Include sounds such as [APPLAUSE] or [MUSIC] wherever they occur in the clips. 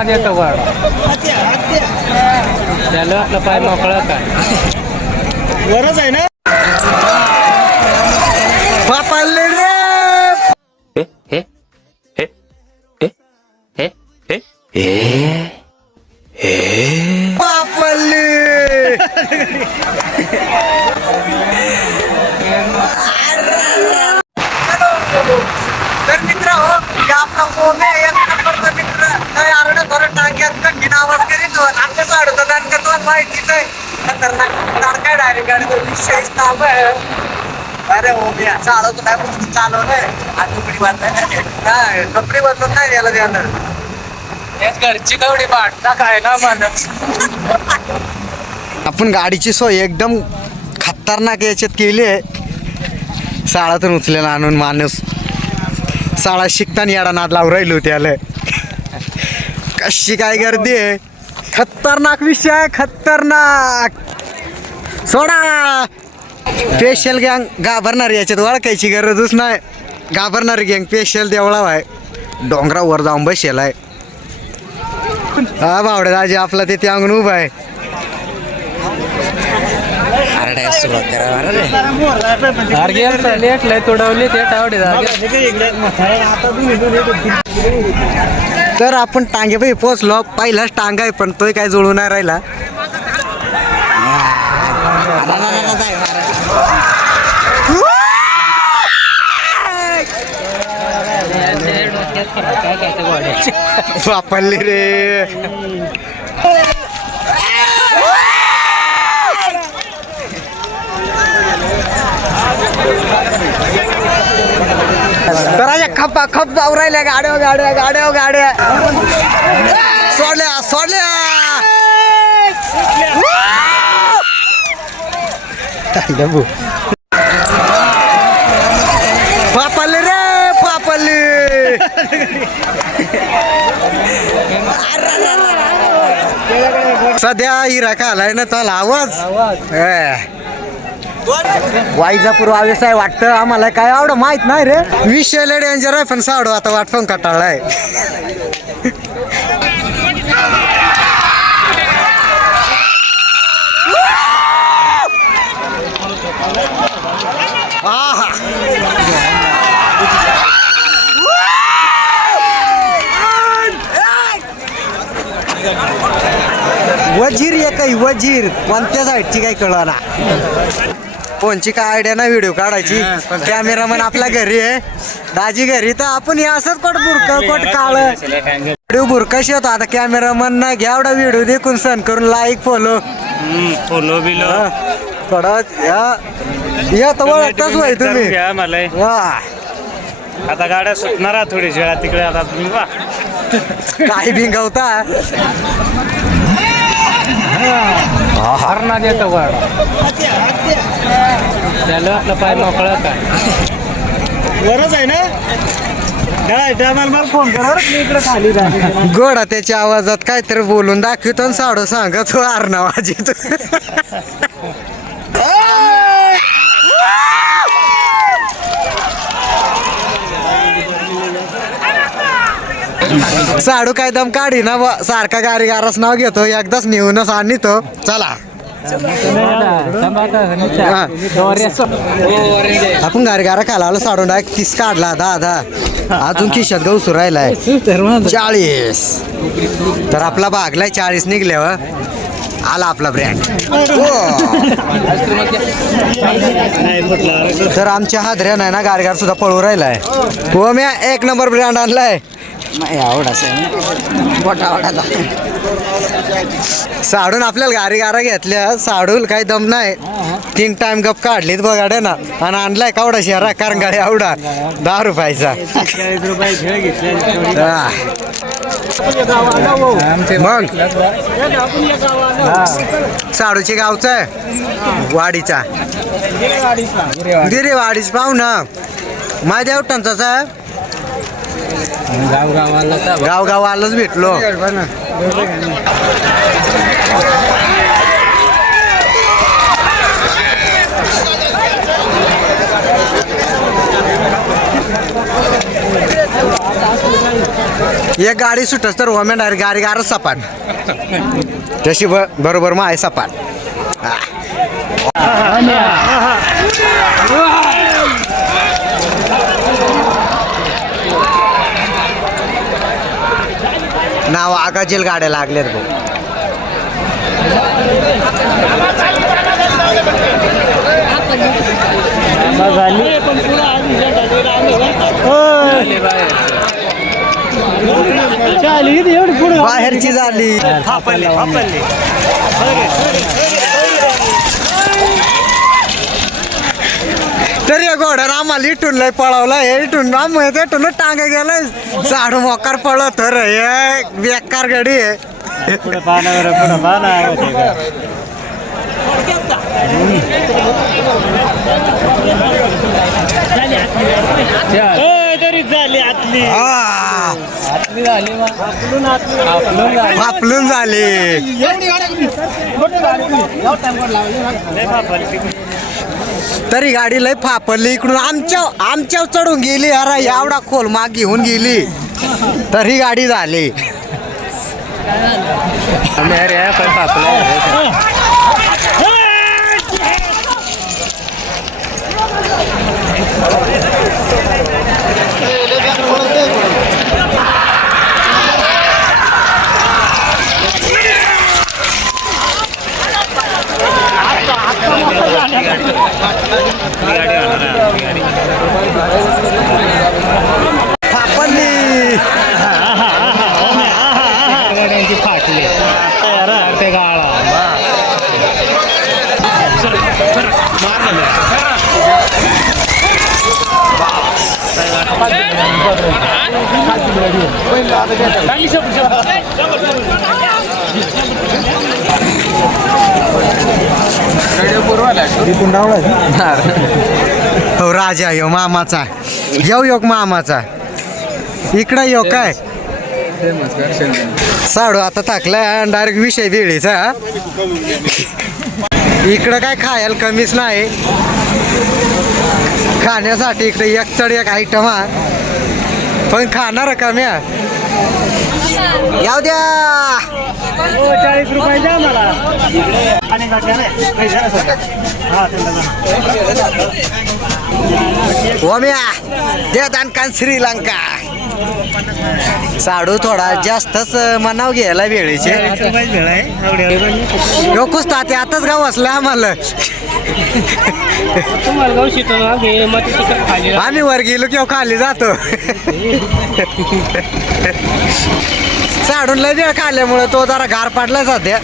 हरणा देतो गाडा त्याला आपला पाय मोकळा काय वरच आहे ना? अरे हो मी पण चालवलंय आणि कपडे बांधलाय नाही कपडे बदलत नाही याला द्यायला? घरची कवडी वाटता काय ना आपण गाडीची सोय एकदम खतरनाक याच्यात केली आहे. साळातून उचलेला आणून माणूस. साळा शिकताना याडा नाद लावून राहिलो त्याला कशी काय गर्दी आहे. खतरनाक विषय आहे, खतरनाक. सोडा. स्पेशल गँग घाबरणार याच्यात ओळखायची गरजच नाही. घाबरणारी गँग स्पेशल देवळाव आहे. डोंगरावर जाऊन बसेल आहे. हा बावडे दाजी आपला तिथे अंगण उभा आहे. ते तर आपण टांगेपाई पोचलो पहिलाच टांगा आहे पण तोही काय जुळून नाही राहिला. वापरली रे. तर अशा खपा खप जाऊ राहिल्या गाड्या गाड्या गाड्या गाड्या. सोडल्या सोडल्या. डबू? सध्या हिरा का आलाय ना त्याला आवाज. वाईजापूर व्यवसाय वाटतं आम्हाला. काय आवडं माहीत नाही रे. विषय लय डेंजर आहे पण साडू आता वाटपून कटाळलाय. वजीर काही वजीर. कोणत्या साईडची काही कळना फोनची काय आयडिया नाही व्हिडिओ काढायची. कॅमेरामॅन आपल्या घरी आहे. दाजी घरी. तर आपण हे असंच कोट बुरक कोट काळ. व्हिडिओ बुरकाशी होतो. आता कॅमेरामॅन नाही घ्या एवढा व्हिडिओ देखून सण करून लाईक फॉलो फुलो बिलो. कडत या. या तर ओळखताच होय तुम्ही. आता गाड्या सुटणार थोडी वेळा. तिकडे आता [LAUGHS] काय भिंगवता? हरणा देतो गाडा त्याला आपला पाय मोकळा काय गरज आहे ना? मला फोन करा इकडे खाली गोडा त्याच्या आवाजात काहीतरी बोलून दाखवतो आणि साडू सांगत आरणा वाजित साडू काय दम काढी ना सारखा गाडी नाव घेतो एकदाच नेऊनच आणतो. चला. आपण गाडी गारा खाला साडून डायरेक्ट तीस काढला दहा दहा. अजून खिशात गवसू राहिलाय चाळीस. तर आपला भागलाय चाळीस निघल्यावर आला आपला ब्रँड हो. तर आमच्या हादऱ्या नाही ना गारगार सुद्धा पळू राहिलाय. हो मी एक नंबर ब्रँड आणलाय. साडून आपल्याला गारी गारा घेतल्या साडूल काही दम नाही. तीन टाइम गप काढलीत बघाड्या ना. आणि आणलाय कावडा शहरा कारण गाडी आवडा. दहा रुपयाचा. मग? साडूची गावचा आहे. वाडीचा. गिरे वाडीच पाहू ना. माझ्या उठांचाच आहे. गाव गाव आलंच भेटलो. एक गाडी सुटस तर वॉमेन डायरेक्ट गाडी गारच सपाट. तशी बरोबर मग आहे सपाट नाव आगाजेल गाड्या लागल्यात भाऊ। बाहेरची झाली. घोड्यानं आम्हाला इटून लय पळवलं. हे इटून आम्हाला इटून टांगे गेलाय झाड मोकार पळत तर हे बेकार गाडी आहे. तरी झाली आतली. फापलून झाली तरी गाडी लय फापरली इकडून. आमच्या आमच्या चढून गेली अरे एवढा खोल माग घेऊन गेली. तरी गाडी झाली. अरे पण हो राजा यो मामाचा. येऊ योग मामाचा. इकडं यो काय? साडू आता टाकलाय डायरेक्ट विषय वेळीचा. इकडं काय खायला कमीच नाही खाण्यासाठी इकडे एक चढ एक आयटम हा पण खाणार कमी आहे. याव द्या चाळीस रुपये द्या मला. पैसे द्या ना सर. हा, त्यांना द्या. ओम्या देदानकान श्रीलंका साडू थोडा जास्तच मनाव घ्यायला वेळेचे. चाळीस रुपये ते आताच गाव असलं आम्हाला. आम्ही वर गेलो किंवा खाली जातो. साडून लय वेळ खाल्ल्यामुळे तो जरा गार पाडला सध्या.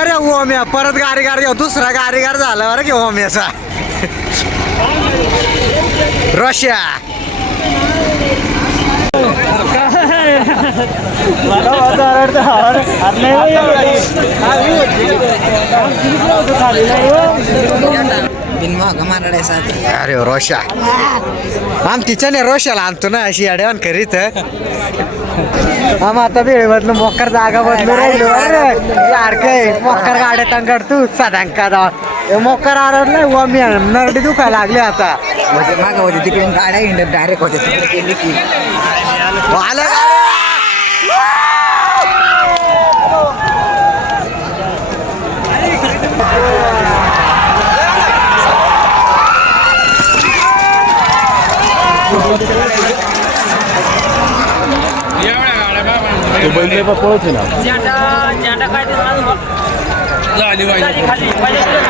अरे ओम्या परत गारीगार घेऊ दुसरा गारीगार झाला बरं की ओम्याचा रशिया मला वाटतं आरडतं. आरड- आत नाही हो एवढं. खाली नाही हो. अरे रोशा आम तिच्याने रोशाला आणतो ना अशी अडवण करीत आम आता वेळेमधलं मोकर जागा बदलू राहिलो. अरे सारखं मोकर गाड्या तंगड तू सदांका मोकर आरडलाय मी नरडी दुखायला लागली आता. मागं होते तिकडून गाड्या हिंडत डायरेक्ट होते तिकडे गेली की. आलं झेंडा झेंडा काय ते सांग बघ. खाली खाली. कॅमेरा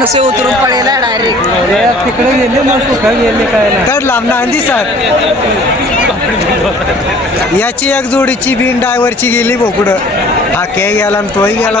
माणूस उतरून पडेल डायरेक्ट तिकडे गेले मग कुठं गेले काय तर लांब ना दिसत याची एक जोडीची बिन डायव्हरची गेली बोकडं. हा के गेला आणि तोही गेला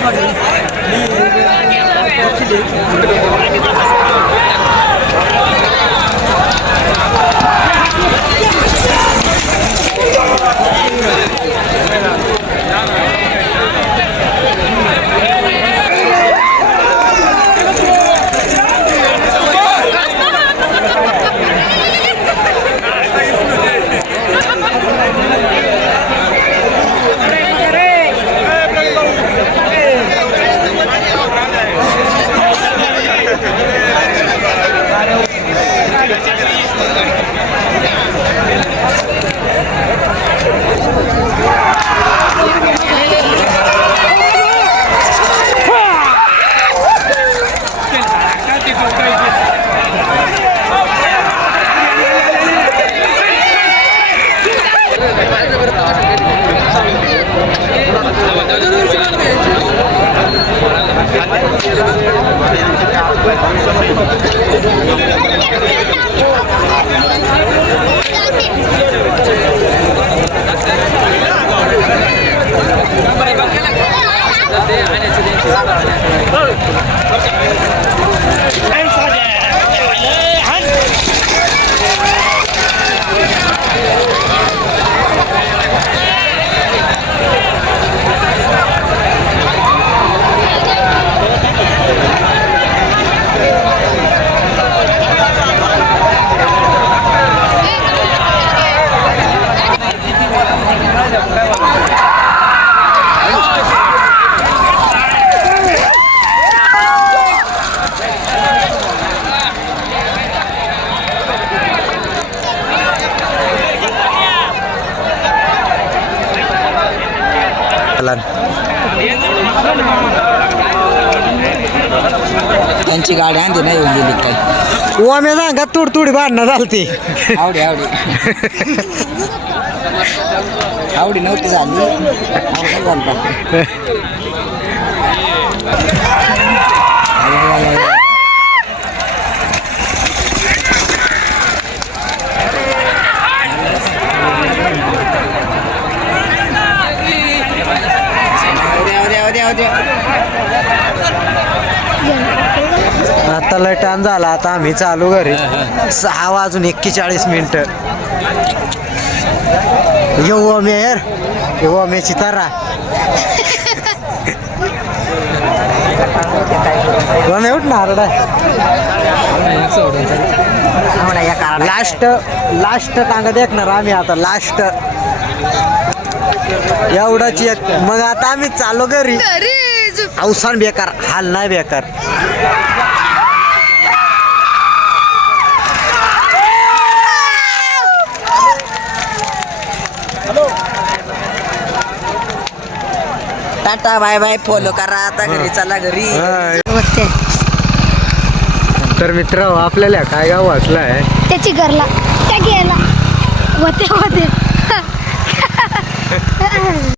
살이 이 어떻게 이렇게 त्यांची गाडी आणते नाही येऊन दिली काय. ओमे सांगा तुड तुडी भांडणं झालती. आवडी आवडी. आवडी नव्हती झाली. आवडी झाली का? द्या, द्या, द्या, द्या. आता लय टाइम झाला आता आम्ही चालू घरी. सहा वाजून एक्केचाळीस मिनिट. येऊ मेयर येऊ अमेची तारा कोण उठणार आम्हाला या काळात लास्ट लास्ट टांगा देखणार आम्ही आता लास्ट एवढाच एक मग आता आम्ही चालू घरी. अवसान बेकार हाल नाही बेकार. टाटा बाय बाय फॉलो करा. आता घरी चला घरी. तर मित्र आपल्याला काय गाव वाचलं आहे त्याची घरला त्या गेला. होते होते